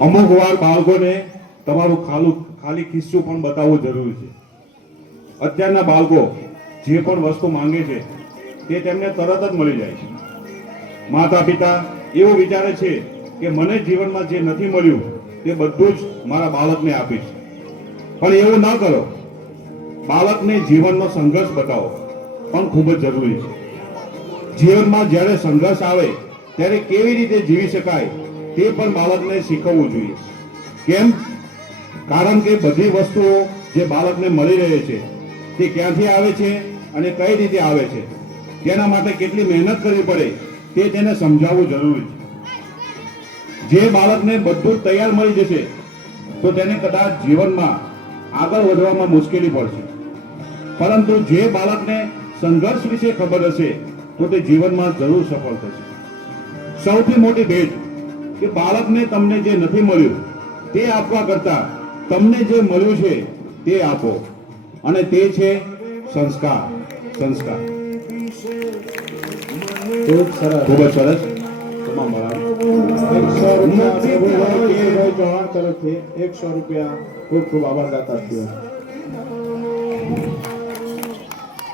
અમુક વાર બાળકોને તમારું ખાલી ખિસ્સું પણ બતાવવું જરૂરી છે. અત્યારના બાળકો જે પણ વસ્તુ માંગે છે તે તેમને તરત જ મળી જાય છે. માતા પિતા એવું વિચારે છે કે મને જીવનમાં જે નથી મળ્યું તે બધું જ મારા બાળકને આપીશ, પણ એવું ન કરો. બાળકને જીવનનો સંઘર્ષ બતાવો પણ ખૂબ જ જરૂરી છે. જીવનમાં જ્યારે સંઘર્ષ આવે ત્યારે કેવી રીતે જીવી શકાય તે પણ બાળકને શીખવવું જોઈએ. કેમ? કારણ કે બધી વસ્તુઓ જે બાળકને મળી રહે છે તે ક્યાંથી આવે છે અને કઈ રીતે આવે છે, તેના માટે કેટલી મહેનત કરવી પડે તે તેને સમજાવવું જરૂરી છે. જે બાળકને બધું જ તૈયાર મળી જશે તો તેને કદાચ જીવનમાં આગળ વધવામાં મુશ્કેલી પડશે, પરંતુ જે બાળકને સંઘર્ષ વિશે ખબર હશે તો તે જીવનમાં જરૂર સફળ થશે. સૌથી મોટી ભેટ કે બાળકને તમને જે નથી મળ્યું તે આપવા કરતા તમને જે મળ્યું છે તે આપો, અને તે છે સંસ્કાર. સંસ્કાર ખૂબ સરસ. ખૂબ જ સરસ. તમામ બરાબર. 100 રૂપિયા પ્રભુભાઈ કેશુભાઈ ચૌહાણ તરફથી 100 રૂપિયા. ખૂબ ખૂબ આભાર દાતાશ્રીઓ.